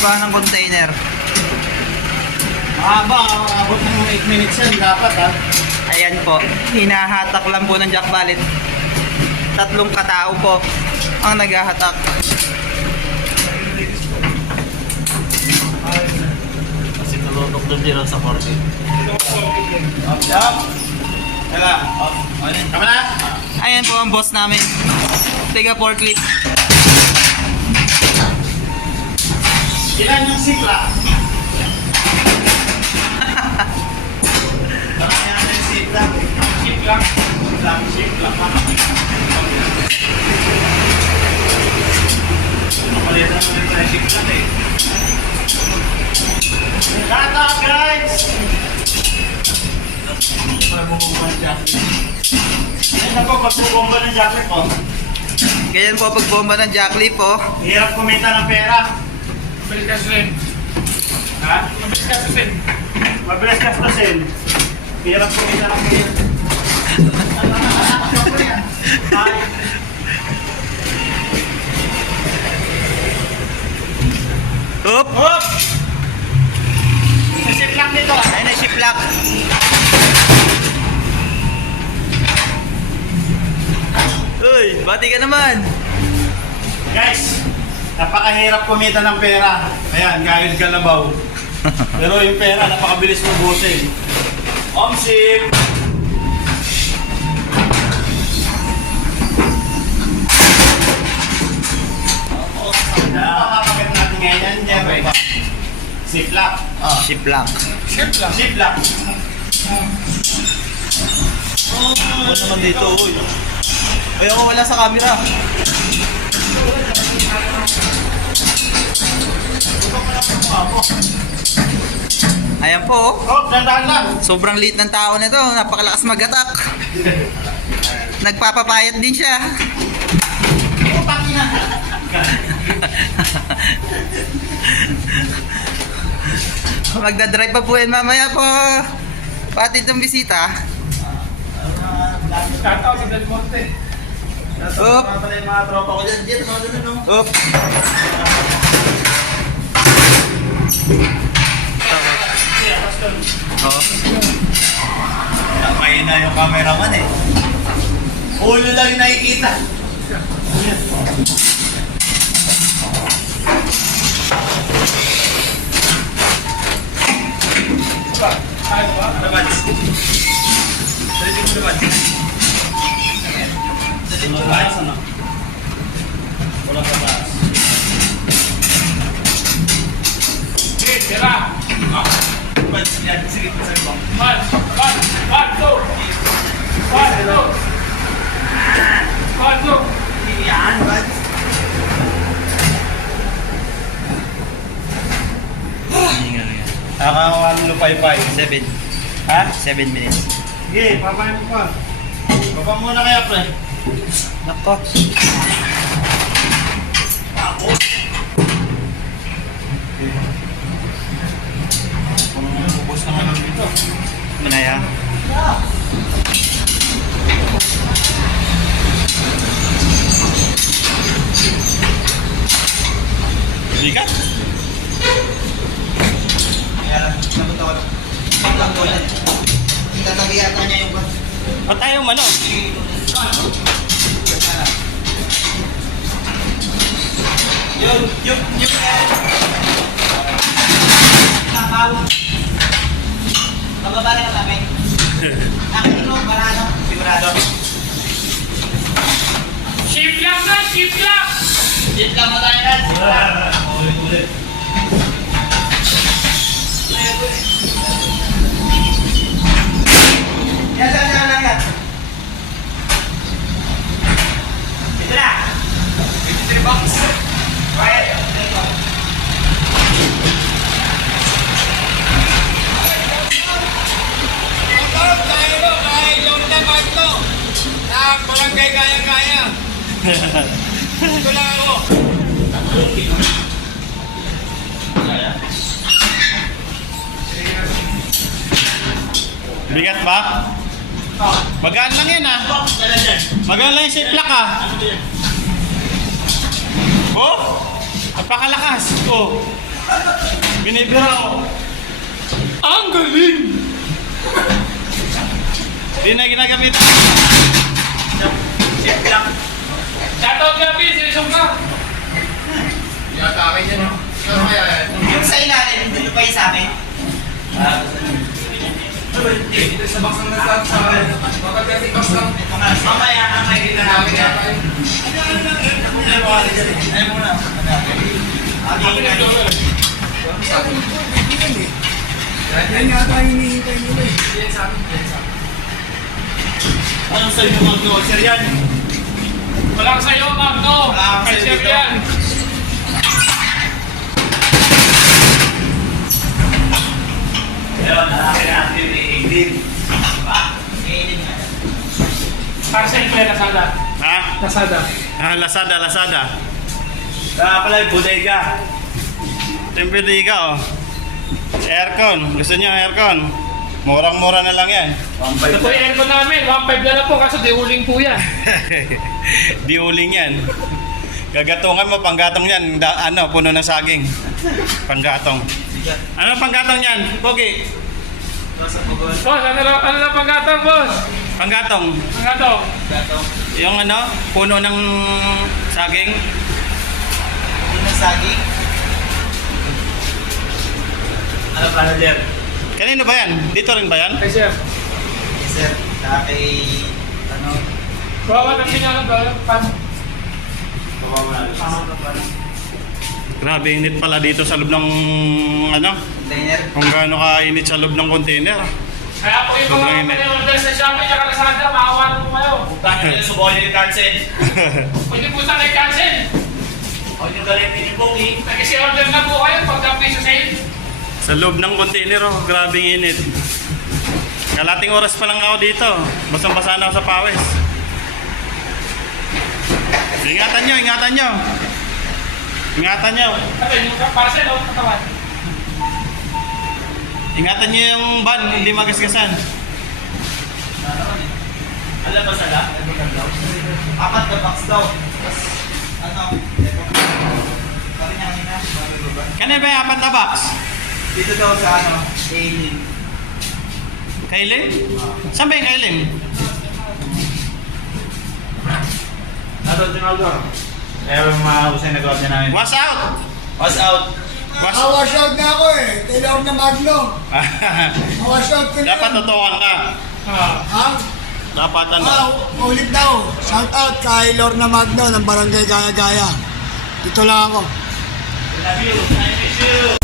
baba ng container. Mahaba, abot ng 8 minutes yan dapat ha. Ayan po, hinahatak lang po ng jack valet. 3 katao po ang naghahatak. Kasi nalunok doon din sa 40. Up. Teka. Tama na? Ayan po ang boss namin. Tiga forklift. Ilan yung sikla? Marami na yung sikla. Sikla? Sikla. Makulit na naman tayo sikla eh. Shut up guys! Pagbubomba ng jacket. Yan na po, pagbubomba ng jacket po. Ganyan po pagbomba ng jacklift po. Hirap kumita ng pera. Mabilis gastusin. Ha? Mabilis gastusin. Mabilis gastusin. Hirap kumita ng pera. Oop! Hop! Nasip lang dito. Ayun na ship lock. Uy, bati ka naman. Guys, napakahirap kumita ng pera. Ayan, gayod kalabaw. Pero yung pera, napakabilis mabusin. Omsip! Napakapagod natin ngayon, Jeffrey. Ziplock. Ship lock. Ship lang. Ziplock. Ano naman dito, uy. Ay, ako wala sa camera. Ayan po, oh. Oh, dandahan lang. Sobrang liit ng tao nito. Napakalakas mag-attack. Nagpapapayat din siya. Magdadrive pa po yan mamaya po. Pati itong bisita. Tataw sa Del Monte. Oop. Pala yung mga tropa ko dyan. Dito, mga ganun, no? Oop. Oh. May na yung cameraman eh. Ulo lang yung nakikita. Tayo ba? Naman. Dali mo naman. Dali mo naman. Wala pa ba? Okay, tira. Yan, sige, sige po. One, two. One, two. One, two. Yan, bad. Nakakawan lupay-pay. 7. Ha? 7 minutes. Sige, papayin mo pa. Baba muna kaya, pre. Nako. Bubos naman lang dito. Manaya. Likat? Tatabi yata niya yung O tayo, mano? yung nakaw. Pababa na kami. Akin ito, barado. Sigurado. Ship lang na, ship lang. Dito lang mo tayo na. Ulit-ulit. Yan, lang yan. Ito na. 53 bucks. Quiet. Barangay kaya-kaya. Ito lang ako. Bigat ba? Magaan lang yan ah. Magaan lang yung shape lock ah. Oh! Napakalakas. Oh! Binibira ko. Ang galing! Hindi na ginagamit. Chef lang. Shoutout ka, Pin. Sinisong ka. Yata akin yan. Ano kaya yan? Yung sa ilalim, dito pa yung sa amin. Ito sa box ng nasa sa akin. Bakit kasi box lang? Mamaya ang makikita namin yan. Ay muna. Yan yata ang hinihintay nila eh. Anong sa'yo mga grocer yan? Walang sa'yo, Magno. Walang Kay sa'yo Chef dito. yan. Ayun, nalaki natin ni Aiden. Parcel ko yan, Lazada. Ha? Lazada. Ah, Lazada. Kaya pala yung bodega. Ito yung bodega, oh. Aircon. Gusto niyo aircon? Murang-mura na lang yan. Ito po yung aircon namin. 1.5 na lang po, kaso di huling po yan. Di uling yan. Gagatungan mo, panggatong yan. Puno ng saging. Panggatong. Ano panggatong yan? Pogi? Boss, ano na panggatang, boss? Panggatong. Panggatang. Yung puno ng saging. Yung saging. Ano pala dyan? Kanino ba yan? Dito rin ba yan? Kay Chef. Yes, sir. Saka kay, Bawa ng sinyalan ba? Paano? Grabe, init pala dito sa loob ng container. kung gaano ka-init sa loob ng container. Kaya po yung Sobrang mga init. pag-order sa Shopee at Lazada, maawa na po kayo. Kaya nyo subukan nyo yung cancel. Pwede po sana i-cancel. Huwag nyo galitin yung Pogi. Kasi order na po kayo pagka piso sale. Sa loob ng container, oh, grabing init. Kalating oras pa lang ako dito. Basang-basa na ako sa pawis. Ingatan nyo. Ingatan nyo. Ito yung parcel o katawan. Ingatan nyo yung van, hindi magasgasan. Alam ba sala? 4 na box daw. Tapos, sabi niya kanina, bababa. Kano ba yung 4 na box? Dito daw sa alien. Kailim? Saan ba yung kailim? Ano din ako? Kaya mga usay nag-order namin. Was out! What's out? Was Wash out na ako eh. Taylor na Magno. Wash out ko na. Dapat tutukan ka. Ha? Dapat Ulit daw. Shout out kay Lorna Magno ng Barangay Gaya-Gaya. Dito lang ako. Love you. I miss you.